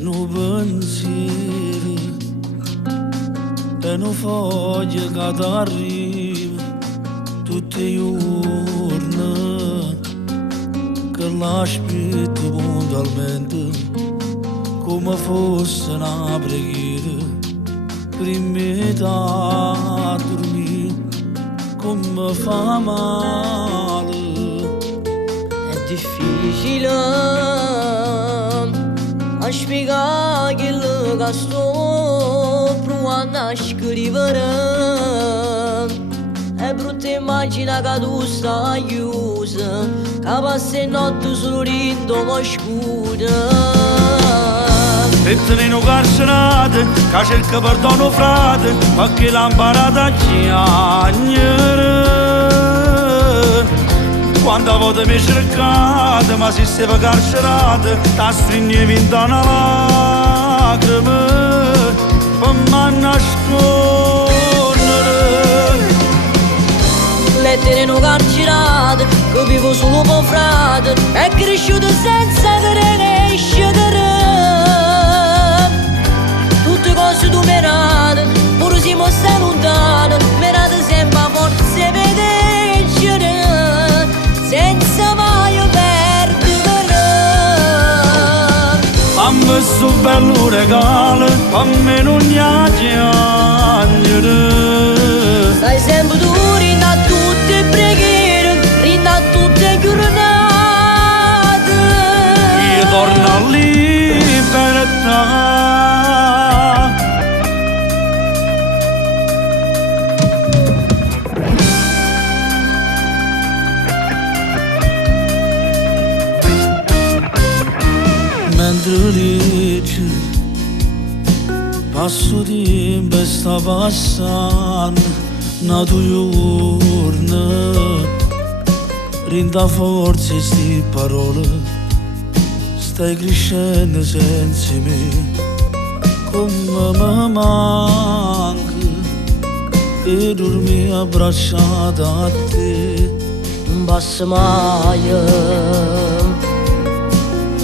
No pensiero e non foglie che t'arriva tutti i giorni che l'aspetto puntualmente come fosse una preghiera prima da dormire come fa male. È difficile a spiegare quello che sto provando a scrivere. È brutta immagine che tu stai chiusa, che passa notte solo rindo ma scura. E tenendo carcerate, che cerca perdono frate, ma che l'ha imparata a chiagnere. Quando volte mi cercate, ma si stava carcerate, ti stringevi in una lacrima, per me nascondere. Lettere non carcerate, che vivo solo per frate, è cresciuto senza crescere. Tutte cose tu merate, pure si mostra lontano, merate sempre a forza vedere, senza mai perdere. A me sto bello regalo, a me non mi piangere. Stai sempre tu, rinda tutte le preghiere, rinda tutte le giornate. Io torno a libertà. Mentre legge passo tempo e sta passando una tua giorna, rinda forza e sti parole, stai crescendo senza me, come mi manca e dormi abbracciata a te. Non passa mai,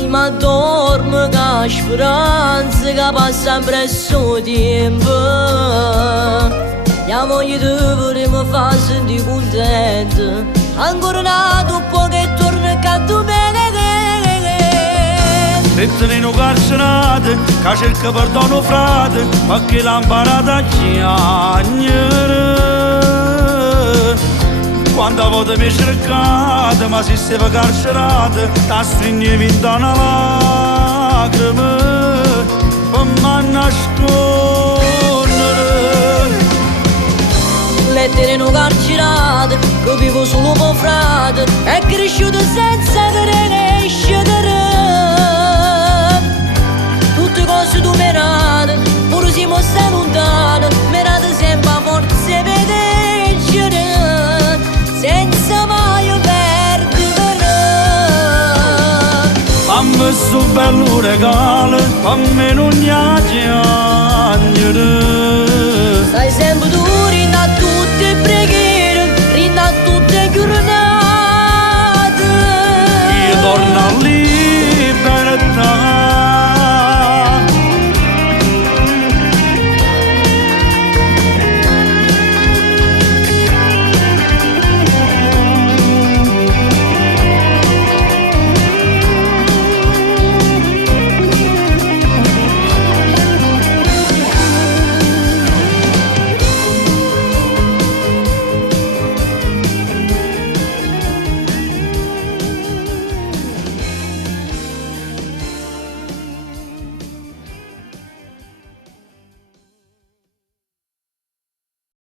ma dormo che la speranza che passa presso tempo. La voglia di volere mi fa sentire contenta, ancora nato un po' che torna canto bene. E tenendo carcerate, che cerca perdono frate, ma che l'ha imparata a chiagnere. Quando volte mi cercate, ma si stava carcerate, ti stringevi in una lacrima, per me nascondere. Lettere non carcerate, che vivo solo per frate, è cresciuto senza crescere. Tutte cose tu merate, pure si mostra lontano, merate sempre a forza vedere, senza mai perdere. A me sto bello regalo, a me non mi piangere. Stai sempre